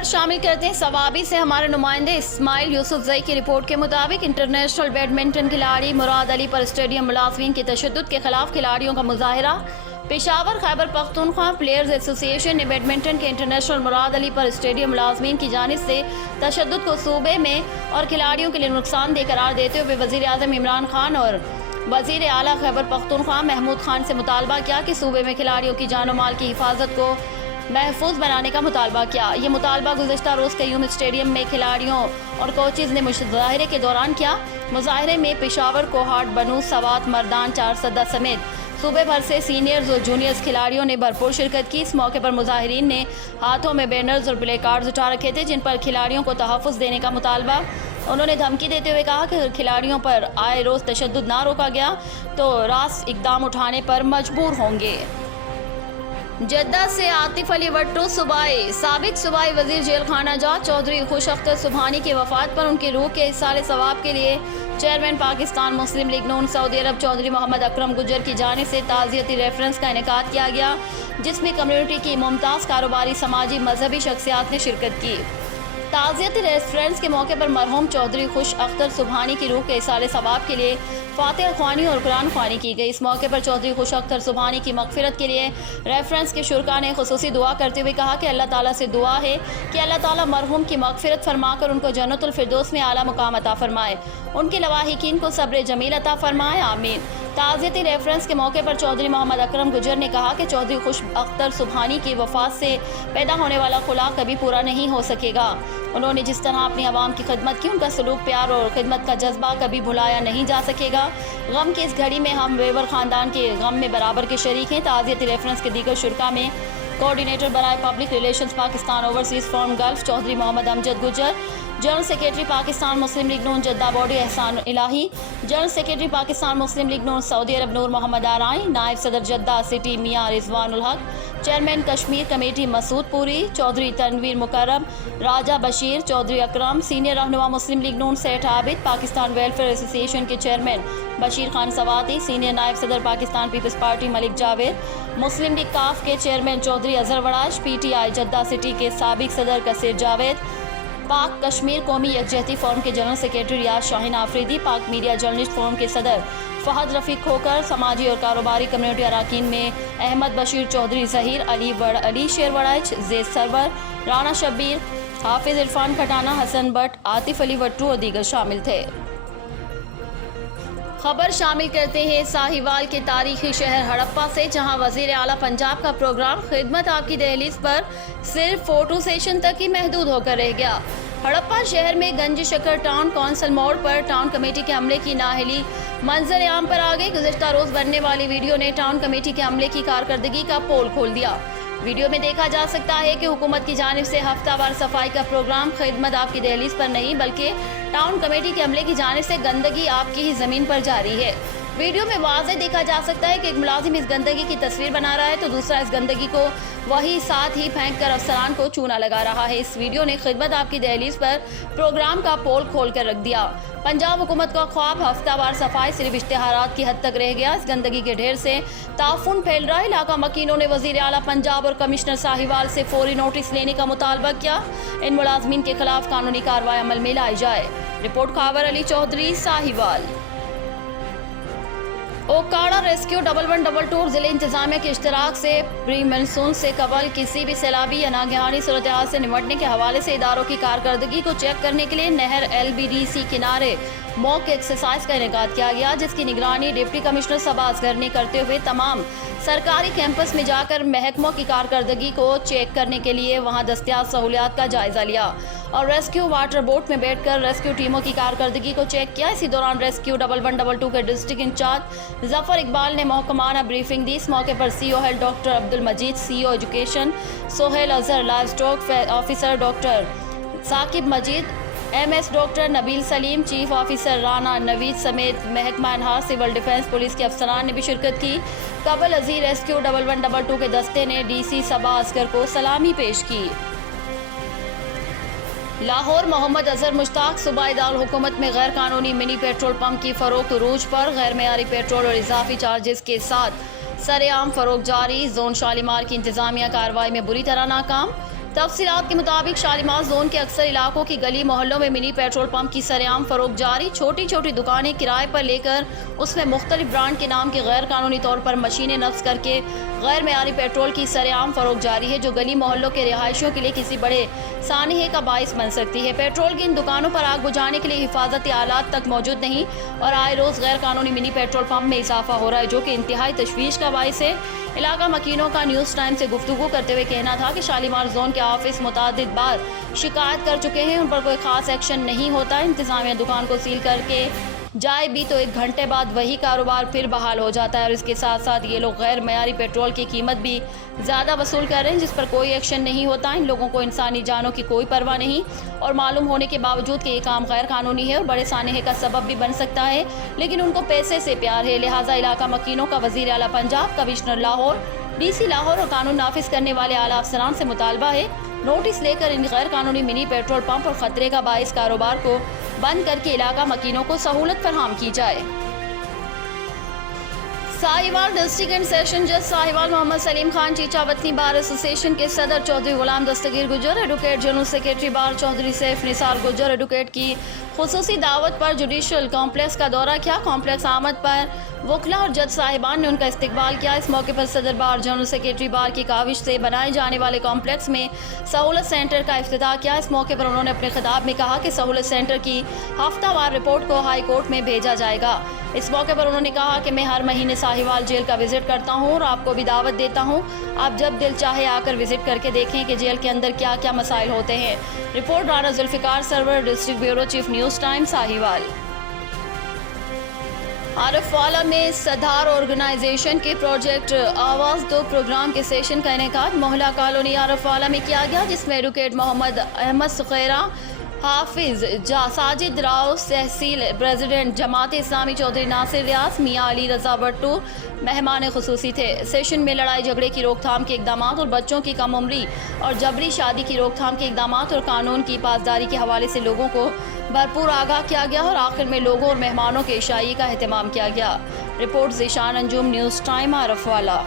खबर शामिल करते हैं सवाबी से। हमारे नुमाइंदे इस्माइल यूसुफजई की रिपोर्ट के मुताबिक इंटरनेशनल बैडमिंटन खिलाड़ी मुराद अली पर स्टेडियम मुलाजमीन के तशद्दुद के खिलाफ खिलाड़ियों का मुजाहरा। पेशावर खैबर पख्तूनख्वा प्लेयर्स एसोसिएशन ने बैडमिंटन के इंटरनेशनल मुराद अली पर स्टेडियम मुलाजमीन की जानिब से तशद्दुद को सूबे में और खिलाड़ियों के लिए नुकसानदेह करार देते हुए वज़ीर आज़म इमरान खान और वज़ीर आला खैबर पख्तूनख्वा महमूद खान से मुतालबा किया कि सूबे में खिलाड़ियों की जान और माल की हिफाजत को महफूज बनाने का मुतालबा किया। ये मुतालबा गुज़श्ता रोज़ कयूम स्टेडियम में खिलाड़ियों और कोचेज़ ने मुजाहरे के दौरान किया। मुजाहरे में पेशावर, कोहाट, बनू, सवात, मर्दान, चारसदा समेत सूबे भर से सीनियर्स और जूनियर्स खिलाड़ियों ने भरपूर शिरकत की। इस मौके पर मुजाहिरीन ने हाथों में बैनर्स और प्ले कार्ड्स उठा रखे थे जिन पर खिलाड़ियों को तहफ़्फ़ुज़ देने का मुतालबा। उन्होंने धमकी देते हुए कहा कि खिलाड़ियों पर आए रोज़ तशद्दुद ना रोका गया तो रास इक़दाम उठाने पर मजबूर होंगे। जद्दा से आतिफ अली वट्टू सूबाई साबिक सूबाई वजीर जेल खाना जा चौधरी खुश अख्तर सुबहानी की वफात पर उनकी रूह के इसाले सवाब के लिए chairman Pakistan Muslim League Noon Saudi अरब चौधरी मोहम्मद अकरम गुजर की जानिब से ताज़ियती रेफरेंस का इनेकाद किया गया, जिसमें कम्युनिटी की मुमताज़ कारोबारी, समाजी, मजहबी शख्सियात ने शिरकत की। ताज़ियती रेफरेंस के मौके पर मरहूम चौधरी खुश अख्तर सुबहानी की रूह के इसाले सवाब के लिए फातिहा ख्वानी और कुरान ख्वानी की गई। इस मौके पर चौधरी खुश अख्तर सुबहानी की मगफिरत के लिए रेफरेंस के शुरका ने खुसूसी दुआ करते हुए कहा कि अल्लाह ताला से दुआ है कि अल्लाह ताला मरहूम की मगफिरत फरमाकर उनको जन्नतुल फिरदौस में आला मुकाम अता फरमाए, उनके लवाहिकीन को सब्र जमील अता फरमाए, आमीन। ताज़ियती रेफरेंस के मौके पर चौधरी मोहम्मद अकरम गुजर ने कहा कि चौधरी खुश अख्तर सुबहानी की वफात से पैदा होने वाला खुला कभी पूरा नहीं हो सकेगा। उन्होंने जिस तरह अपनी आवाम की खिदमत की, उनका सलूक, प्यार और खिदमत का जज्बा कभी भुलाया नहीं जा सकेगा। गम की इस घड़ी में हम वेवर ख़ानदान के गम में बराबर के शरीक हैं। ताज़ियती रेफरेंस के दीगर शुरका में कोऑर्डिनेटर बराए public relations Pakistan overseas forum Gulf Chaudhry Mohammad Amjad Gujjar, general secretary Pakistan Muslim League Noon Jeddah body Ehsan Elahi, general secretary Pakistan Muslim League Noon Saudi Arab Noor Mohammad Arain, नायब सदर जद्दा सिटी मियाँ रिजवानुल हक, chairman Kashmir committee Masood Puri, Chaudhry Tanveer Mukarram, Raja Bashir, Chaudhry Akram, senior रहनुमा Muslim League Noon Seth Abid, Pakistan welfare association के चेयरमैन बशीर खान सवाती, सीनियर नायब सदर Pakistan People's Party Malik Javed, Muslim League Qaf के chairman Chaudhry Azhar Waraich, PTI Jeddah city के साबिक सदर कसीर जावेद, पाक कश्मीर कौमी यकजहती फोरम के general secretary Riaz Shaheen Afridi, Pak media journalist forum के सदर फहद रफ़ीक खोकर, समाजी और कारोबारी कम्युनिटी अरकान में अहमद बशीर चौधरी, ज़हीर अली शेर वड़ाइच, ज़ेद सरवर, राना शब्बीर, हाफिज़ इरफान खटाना, हसन भट्ट, आतिफ अली वट्टू और दीगर शामिल थे। खबर शामिल करते हैं साहिवाल के तारीखी शहर हड़प्पा से, जहां वज़ीर आला पंजाब का प्रोग्राम खिदमत आपकी दहलीज पर सिर्फ फोटो सेशन तक ही महदूद होकर रह गया। हड़प्पा शहर में गंज शक्कर टाउन कौंसल मोड़ पर टाउन कमेटी के अमले की नाअहली मंजर आम पर आ गई। गुज़श्ता रोज़ बनने वाली वीडियो ने टाउन कमेटी के अमले की कारकर्दगी का पोल खोल दिया। वीडियो में देखा जा सकता है कि हुकूमत की जानिब से हफ्तावार सफाई का प्रोग्राम खिदमत आपकी दहलीज पर नहीं बल्कि टाउन कमेटी के अमले की जानिब से गंदगी आपकी ही ज़मीन पर जारी है। वीडियो में वाज़ेह देखा जा सकता है कि एक मुलाजिम इस गंदगी की तस्वीर बना रहा है तो दूसरा इस गंदगी को वही साथ ही फेंक कर अफसरान को चूना लगा रहा है। इस वीडियो ने खिदमत आपकी दहलीज पर प्रोग्राम का पोल खोल कर रख दिया। पंजाब हुकूमत का ख्वाब हफ्तावार सफाई सिर्फ इश्तिहारात की हद तक रह गया। इस गंदगी के ढेर से ताफुन फैल रहा है। इलाका मकीनों ने वज़ीर आला पंजाब और कमिश्नर साहिवाल से फौरी नोटिस लेने का मुतालबा किया। इन मुलाजमीन के खिलाफ कानूनी कार्रवाई अमल में लाई जाए। रिपोर्ट खावर अली चौधरी, साहिवाल। ओकाड़ा रेस्क्यू 1122 जिले इंतजामिया के इश्तराक से प्री मानसून से कबल किसी भी सैलाबी या नागहानी सूरत हाल से निपटने के हवाले से इदारों की कारकर्दगी को चेक करने के लिए नहर LBDC किनारे मॉक एक्सरसाइज का इनेकाद किया गया, जिसकी निगरानी डिप्टी कमिश्नर सबा असगर ने करते हुए तमाम सरकारी कैंपस में जाकर महकमों की कारकर्दगी को चेक करने के लिए वहां दस्तियाब सहूलियात का जायजा लिया और रेस्क्यू वाटर बोट में बैठकर रेस्क्यू टीमों की कारकर्दगी को चेक किया। इसी दौरान रेस्क्यू 1122 के डिस्ट्रिक्ट इंचार्ज जफर इकबाल ने महकमाना ब्रीफिंग दी। इस मौके पर CO health doctor Abdul Majeed, CO education Sohail Azhar, livestock officer doctor Saqib Majeed, MS doctor Nabeel Saleem, chief officer Rana Naveed समेत महकमा अनहार, सिविल डिफेंस, पुलिस के अफसरान ने भी शिरकत की। कबल अजीर रेस्क्यू 1122 के दस्ते ने DC सबा असगर को सलामी पेश की। लाहौर मोहम्मद अजहर मुश्ताक सूबाई दारुल हुकूमत में गैर कानूनी मिनी पेट्रोल पंप की फरोख्त उरूज पर गैर मेयारी पेट्रोल और इजाफी चार्जेस के साथ सरेआम फरोख्त जारी। जोन शालीमार की इंतजामिया कार्रवाई में बुरी तरह नाकाम। तफसीलात के मुताबिक शालीमार जोन के अक्सर इलाकों की गली मोहल्लों में मिनी पेट्रोल पंप की सरेआम फरोख्त जारी। छोटी छोटी दुकानें किराए पर लेकर उसमें मुख्तलिफ ब्रांड के नाम की गैर कानूनी तौर पर मशीनें नस्ब करके गैर मेयारी पेट्रोल की सरेआम फरोख्त जारी है, जो गली मोहल्लों के रिहायशियों के लिए किसी बड़े सानहे का बाइस बन सकती है। पेट्रोल की इन दुकानों पर आग बुझाने के लिए हिफाजती आलात तक मौजूद नहीं और आए रोज़ गैर कानूनी मिनी पेट्रोल पंप में इजाफा हो रहा है, जो कि इंतहाई तशवीश का बाइस है। इलाका मकीनों का न्यूज़ टाइम से गुफ्तगू करते हुए कहना था कि शालीमार जोन के ऑफिस मुतादिद बार शिकायत कर चुके हैं, उन पर कोई खास एक्शन नहीं होता। इंतजामिया दुकान को सील करके जाए भी तो 1 घंटे बाद वही कारोबार फिर बहाल हो जाता है और इसके साथ साथ ये लोग गैर मयारी पेट्रोल की कीमत भी ज़्यादा वसूल कर रहे हैं, जिस पर कोई एक्शन नहीं होता। इन लोगों को इंसानी जानों की कोई परवाह नहीं और मालूम होने के बावजूद कि ये काम गैर कानूनी है और बड़े सानहे का सबब भी बन सकता है, लेकिन उनको पैसे से प्यार है। लिहाजा इलाका मकीनों का वज़ीर आला पंजाब, कमिश्नर लाहौर, DC लाहौर और कानून नाफिज करने वाले आला अफसरान से मुतालबा है नोटिस लेकर इन गैर कानूनी मिनी पेट्रोल पंप और खतरे का बाइस कारोबार को बंद करके इलाका मकीनों को सहूलत फराहम की जाए। साहिवाल डिस्ट्रिक्ट एंड सेशन जज साहिवाल मोहम्मद सलीम खान चीचा वतनी बार एसोसिएशन के सदर चौधरी गुलाम दस्तगीर गुजर, एडवोकेट जनरल सेक्रेटरी बार चौधरी सैफ निसार गुजर एडवोकेट की खुसूसी दावत पर जुडिशल कॉम्प्लेक्स का दौरा किया। कॉम्प्लेक्स आमद पर वकला और जज साहिबान ने उनका इस्तकबाल किया। इस मौके पर सदर बार जनरल सेक्रेटरी बार की काविश से बनाए जाने वाले कॉम्प्लेक्स में सहूलत सेंटर का इफ्तिताह किया। इस मौके पर उन्होंने अपने खिताब में कहा कि सहूलत सेंटर की हफ्तावार रिपोर्ट को हाई कोर्ट में भेजा जाएगा। इस मौके पर उन्होंने कहा कि मैं हर महीने साहिवाल जेल का विजिट करता हूँ और आपको भी दावत देता हूँ, आप जब दिल चाहे आकर विजिट करके देखें कि जेल के अंदर क्या क्या मसाइल होते हैं। Report Rana Zulfiqar Sarwar, district bureau chief, news time, Sahiwal. Arifwala में सदार ऑर्गेनाइजेशन के प्रोजेक्ट आवाज़ दो प्रोग्राम के सेशन का इनेकाद मोहल्ला कॉलोनी आरफवाला में किया गया, जिसमें एडवोकेट मोहम्मद अहमद सुखैरा, हाफिज साजिद राव, तहसील प्रेसिडेंट जमात इस्लामी चौधरी नासिर रियाज, मियाँ अली रजा भट्टू मेहमान खुसूसी थे। सेशन में लड़ाई झगड़े की रोकथाम के इकदाम और बच्चों की कम उम्री और जबरी शादी की रोकथाम के इकदाम और कानून की पासदारी के हवाले से लोगों को भरपूर आगाह किया गया और आखिर में लोगों और मेहमानों के इशाई का एहतमाम किया गया। Report Zeeshan Anjum, news time, Arifwala.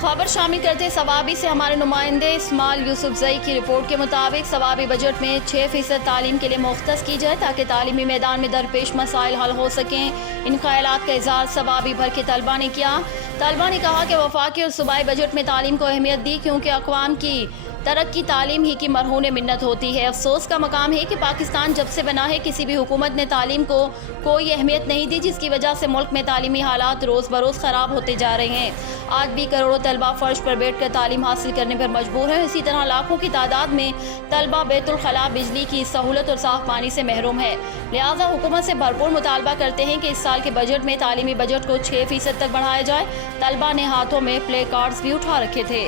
खबर शामिल करते सवाबी से हमारे नुमाइंदे इस्माइल यूसुफजई की रिपोर्ट के मुताबिक सवाबी बजट में 6% तालीम के लिए मुख्तस की जाए ताकि तालीमी मैदान में दरपेश मसाइल हल हो सकें। इन ख्यालात का इज़हार सवाबी भर के तलबा ने किया। तलबा ने कहा कि वफाकी और सूबाई बजट में तालीम को अहमियत दी क्योंकि अक़वाम की तरक्की तालीम ही की मरहून मिन्नत होती है। अफसोस का मकाम है कि पाकिस्तान जब से बना है किसी भी हुकूमत ने तालीम को कोई अहमियत नहीं दी, जिसकी वजह से मुल्क में तालीमी हालात रोज़ बरोज़ ख़राब होते जा रहे हैं। आज भी करोड़ों तलबा फ़र्श पर बैठ कर तालीम हासिल करने पर मजबूर हैं। इसी तरह लाखों की तादाद में तलबा बैतुल खला, बिजली की सहूलत और साफ़ पानी से महरूम है। लिहाजा हुकूमत से भरपूर मुतालबा करते हैं कि इस साल के बजट में तालीमी बजट को 6% तक बढ़ाया जाए। तलबा ने हाथों में प्ले कार्ड्स भी उठा रखे थे।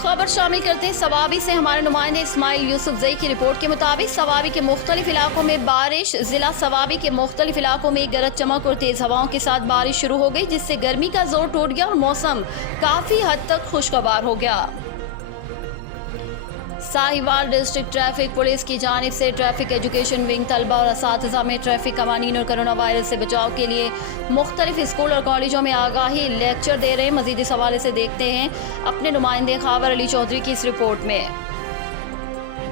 खबर शामिल करते हैं सवाबी से हमारे नुमाइंदे इस्माइल यूसुफजई की रिपोर्ट के मुताबिक सवाबी के मुख्तलिफ इलाकों में बारिश। जिला सवाबी के मुख्तलिफ इलाकों में गरज चमक और तेज़ हवाओं के साथ बारिश शुरू हो गई, जिससे गर्मी का जोर टूट गया और मौसम काफ़ी हद तक खुशगवार हो गया। साहिवाल डिस्ट्रिक्ट ट्रैफिक पुलिस की जानिब से ट्रैफिक एजुकेशन विंग तलबा और असातिज़ा में ट्रैफिक कवानीन और कोरोना वायरस से बचाव के लिए मुख्तलिफ स्कूल और कॉलेजों में आगाही लेक्चर दे रहे हैं। मज़ीद इस हवाले से देखते हैं अपने नुमाइंदे खावर अली चौधरी की इस रिपोर्ट में।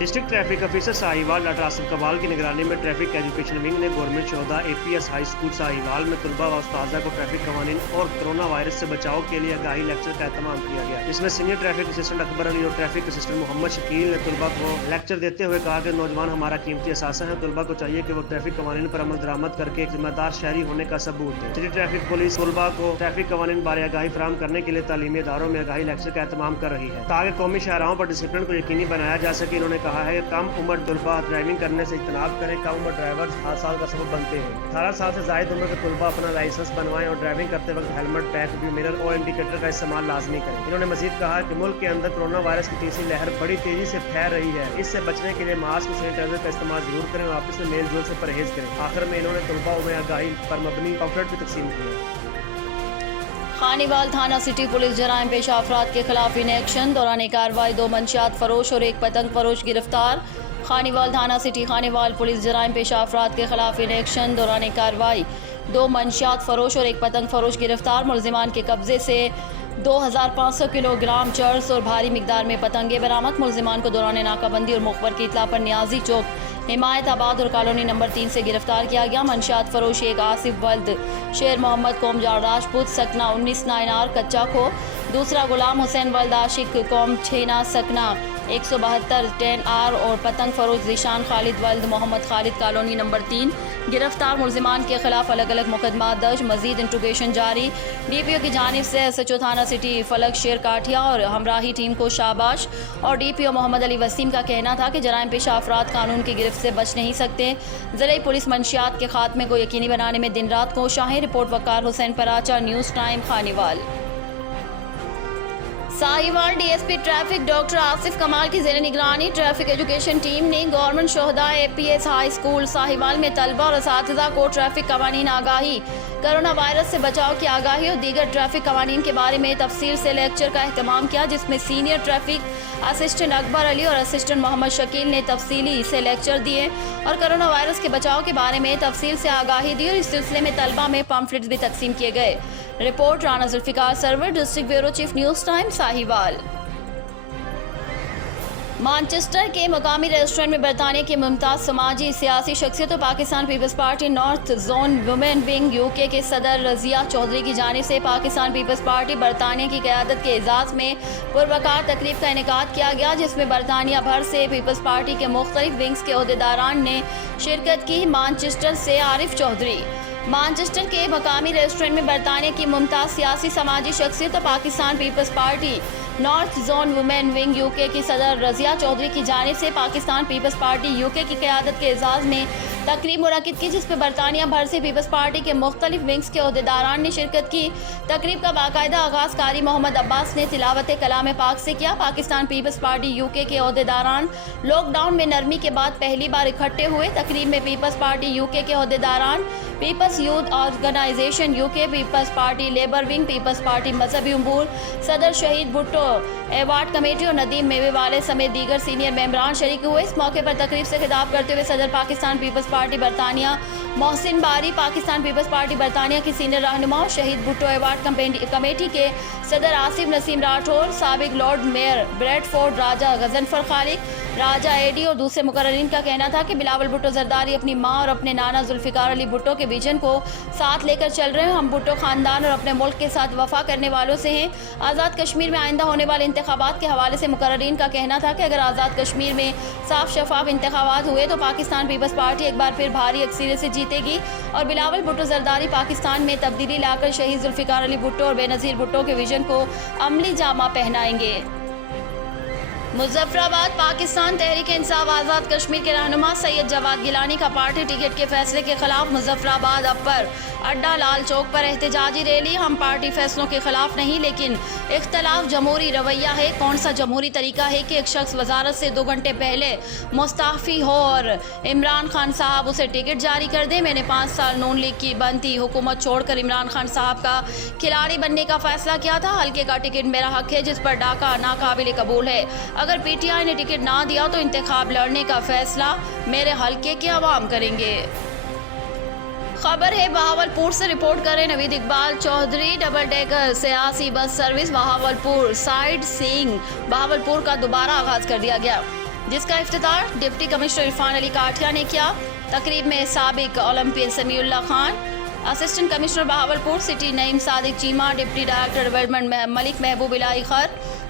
District traffic officer Sahiwal doctor Asif Iqbal की निगरानी में ट्रैफिक एजुकेशन विंग ने government 14 APS high school Sahiwal में तलबा व उस्ताज़ा को ट्रैफिक कवानीन और कोरोना वायरस से बचाव के लिए आगाही लेक्चर का एहतमाम किया गया। इसमें senior traffic assistant Akbar Ali और ट्रैफिक असिस्टेंट मोहम्मद शकील ने तलबा को लेक्चर देते हुए कहा कि नौजवान हमारा कीमती असासा है। तलबा को चाहिए कि वो ट्रैफिक कवानीन पर अमल दरामद करके एक जिम्मेदार शहरी होने का सबूत दें। सिटी ट्रैफिक पुलिस तलबा को ट्रैफिक कवानीन बारे आगाही फराहम करने के लिए तालीमी इदारों में आगाही लेक्चर का एहतमाम कर रही है ताकि कौमी शाहराहों पर डिसिप्लिन को यकीनी बनाया जा सके। इन्होंने कहा है कि कम उम्र तलबा ड्राइविंग करने से इज्तनाब करें। कम उम्र ड्राइवर हादसा का सबब बनते हैं। 18 साल से ज़ायद उम्र के तलबा अपना लाइसेंस बनवाएं और ड्राइविंग करते वक्त हेलमेट, बैक व्यू मिरर और इंडिकेटर का इस्तेमाल लाजमी करें। इन्होंने मजीद कहा कि मुल्क के अंदर कोरोना वायरस की तीसरी लहर बड़ी तेजी से फैल रही है। इससे बचने के लिए मास्क और सैनिटाइजर का इस्तेमाल जरूर करें और आपस में मेल जोल से परहेज करें। आखिर में इन्होंने तलबा में आगाही पर मबनी पॉम्फलेट भी तकसीम किए। खानीवाल थाना सिटी पुलिस जराइम पेशा अफराद के खिलाफ इन एक्शन। दौरान कार्रवाई 2 मंशियात फरोश और 1 पतंग फरोश गिरफ्तार। खानीवाल थाना सिटी खानीवाल पुलिस जराइम पेशा अफराद के खिलाफ इन एक्शन। दौरान कार्रवाई 2 منشیات فروش اور 1 پتنگ فروش گرفتار۔ ملزمان کے قبضے سے 2500 کلو گرام چرس اور بھاری مقدار میں پتنگیں برآمد۔ ملزمان کو دوران ناکہ بندی اور مخبر کی اطلاع پر نیازی چوک، حمایت آباد اور کالونی نمبر 3 سے گرفتار کیا گیا۔ منشیات فروش ایک آصف ولد شیر محمد قوم جار راجپوت سکنہ 19 9 کچا کھو، دوسرا غلام حسین ولد عاشق قوم چھینا سکنہ 172 10 اور پتنگ فروش ذیشان خالد ولد محمد خالد کالونی نمبر 3 گرفتار۔ ملزمان کے خلاف الگ الگ مقدمات درج، مزید انٹروگیشن جاری۔ ڈی پی او کی جانب سے ایس ایچ او تھانہ سٹی فلک شیر کاٹھیا اور ہمراہی ٹیم کو شاباش، اور ڈی پی او محمد علی وسیم کا کہنا تھا کہ جرائم پیشہ افراد قانون کی گرفت سے بچ نہیں سکتے۔ زرعی پولیس منشیات کے خاتمے کو یقینی بنانے میں دن رات کوشاں ہے۔ Report Waqar Hussain Paracha, news time, Khanewal. Sahiwal D S P traffic doctor Asif Kamal کی زیر نگرانی ٹریفک ایجوکیشن ٹیم نے گورنمنٹ شہداء A P S high school Sahiwal میں طلبہ اور اساتذہ کو ٹریفک قوانین آگاہی، کرونا وائرس سے بچاؤ کی آگاہی اور دیگر ٹریفک قوانین کے بارے میں تفصیل سے لیکچر کا اہتمام کیا، جس میں سینئر ٹریفک اسسٹنٹ اکبر علی اور اسسٹنٹ محمد شکیل نے تفصیلی سے لیکچر دیے اور کرونا وائرس کے بچاؤ کے بارے میں تفصیل سے آگاہی دی، اور اس سلسلے میں طلبہ میں پمفلٹس بھی تقسیم کیے گئے۔ Report Rana Zulfiqar Sarwar, district bureau chief, news time, Sahiwal. Manchester کے مقامی ریسٹورنٹ میں برطانیہ کی ممتاز سماجی سیاسی شخصیت اور Pakistan Peoples Party north zone women wing U K صدر رضیہ چودھری کی جانب سے پاکستان پیپلز پارٹی برطانیہ کی قیادت کے اعزاز میں پروقار تقریب کا انعقاد کیا گیا، جس میں برطانیہ بھر سے پیپلز پارٹی کے مختلف ونگز کے عہدیداران نے شرکت کی۔ مانچسٹر سے عارف چودھری۔ مانچسٹر کے مقامی ریسٹورنٹ میں برطانیہ کی ممتاز سیاسی سماجی شخصیت اور Pakistan Peoples Party north zone women wing U کی صدر رضیہ چودھری کی جانب سے پاکستان پیپلز پارٹی یو کی قیادت کے اعزاز میں تقریب منعقد کی، جس میں برطانیہ بھر سے پیپلز پارٹی کے مختلف ونگز کے عہدیداران نے شرکت کی۔ تقریب کا باقاعدہ آغاز قاری محمد عباس نے تلاوت کلام پاک سے کیا۔ Pakistan Peoples Party U K عہدیداران lock down میں نرمی کے بعد پہلی بار اکٹھے ہوئے۔ تقریب میں پیپلز پارٹی یو کے عہدیداران، Peoples Youth Organisation U K, Peoples Party labour wing, Peoples Party مذہبی امور، صدر شہید بھٹو ایوارڈ کمیٹی اور ندیم میوے والے سمیت دیگر سینئر ممبران شریک ہوئے۔ اس موقع پر تقریب سے خطاب کرتے ہوئے صدر پاکستان پیپلز پارٹی برطانیہ محسن باری، پاکستان پیپلز پارٹی برطانیہ کی سینئر رہنما، شہید بھٹو ایوارڈ کمیٹی کے صدر آصف نسیم راٹھور، سابق لارڈ میئر بریڈ فورڈ راجہ غضنفر خالق، راجہ ایڈی اور دوسرے مقررین کا کہنا تھا کہ بلاول بھٹو زرداری اپنی ماں اور اپنے نانا ذوالفقار علی بھٹو کے ویژن کو ساتھ لے کر چل رہے ہیں۔ ہم بھٹو خاندان اور اپنے ملک کے ساتھ وفا کرنے والوں سے ہیں۔ آزاد کشمیر میں آئندہ ہونے والے انتخابات کے حوالے سے مقررین کا کہنا تھا کہ اگر آزاد کشمیر میں صاف شفاف انتخابات ہوئے تو پاکستان پیپلز پارٹی ایک بار پھر بھاری اکثریت سے جیتے گی اور بلاول بھٹو زرداری پاکستان میں تبدیلی لا کر شہید ذوالفقار علی بھٹو اور بے نظیر بھٹو کے ویژن کو عملی جامہ پہنائیں گے۔ مظفر آباد پاکستان تحریک انصاف آزاد کشمیر کے رہنما سید جواد گیلانی کا پارٹی ٹکٹ کے فیصلے کے خلاف مظفر آباد اپر اڈا لال چوک پر احتجاجی ریلی۔ ہم پارٹی فیصلوں کے خلاف نہیں، لیکن اختلاف جمہوری رویہ ہے۔ کون سا جمہوری طریقہ ہے کہ ایک شخص وزارت سے 2 گھنٹے پہلے مستعفی ہو اور عمران خان صاحب اسے ٹکٹ جاری کر دیں؟ میں نے 5 سال نون لیگ کی بنتی حکومت چھوڑ کر عمران خان صاحب کا کھلاڑی بننے کا فیصلہ کیا تھا۔ حلقے کا ٹکٹ میرا حق ہے جس پر ڈاکہ ناقابل قبول ہے۔ اگر پی ٹی آئی نے ٹکٹ نہ دیا تو انتخاب لڑنے کا فیصلہ میرے حلقے کے عوام کریں گے۔ خبر ہے بہاولپور سے، رپورٹ کریں نوید اقبال چودھری۔ ڈبل ڈیکر سیاسی bus service Bahawalpur sightseeing Bahawalpur کا دوبارہ آغاز کر دیا گیا، جس کا افتتاح ڈپٹی کمشنر عرفان علی کاٹھیا نے کیا۔ تقریب میں سابق olympian Sami Ullah Khan, assistant commissioner Bahawalpur city Naeem Sadiq Cheema, deputy director development Malik Mehboob Elahi Khar,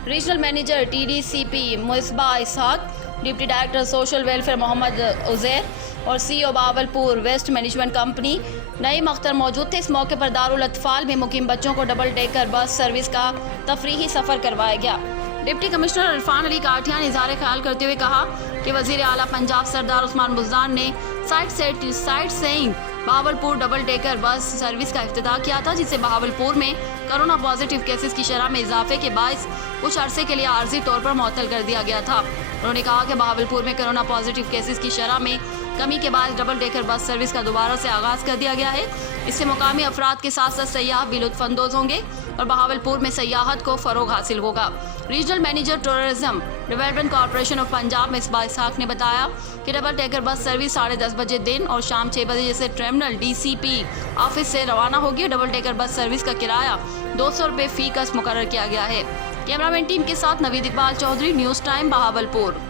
regional manager T D C P Misbah Ishaq, deputy director social welfare Muhammad Uzair اور سی او بہاولپور ویسٹ مینجمنٹ کمپنی نعیم اختر موجود تھے۔ اس موقع پر دارالاطفال میں مقیم بچوں کو ڈبل ڈیکر بس سروس کا تفریحی سفر کروایا گیا۔ ڈپٹی کمشنر عرفان علی کاٹھیا نے اظہار خیال کرتے ہوئے کہا کہ وزیر اعلیٰ پنجاب سردار عثمان بزدار نے sightseeing Bahawalpur double decker bus service کا افتتاح کیا تھا، جسے بہاولپور میں کرونا پازیٹیو کیسز کی شرح میں اضافے کے باعث کچھ عرصے کے لیے عارضی طور پر معطل کر دیا گیا تھا۔ انہوں نے کہا کہ بہاولپور میں کرونا پازیٹیو کیسز کی شرح میں کمی کے باعث ڈبل ڈیکر بس سروس کا دوبارہ سے آغاز کر دیا گیا ہے۔ اس سے مقامی افراد کے ساتھ ساتھ سیاح بھی لطف اندوز ہوں گے۔ और बहावलपुर में सयाहत को फरोग हासिल होगा। Regional manager tourism development corporation of Punjab Misbah Ishaq ने बताया कि डबल डेकर बस सर्विस 10:30 बजे दिन और शाम 6 बजे से टर्मिनल DCP ऑफिस से रवाना होगी। डबल डेकर बस सर्विस का किराया 200 रुपये फी कस मुकर्रर किया गया है। कैमरामैन टीम के साथ नवीद इकबाल चौधरी, न्यूज़ टाइम, बहावलपुर।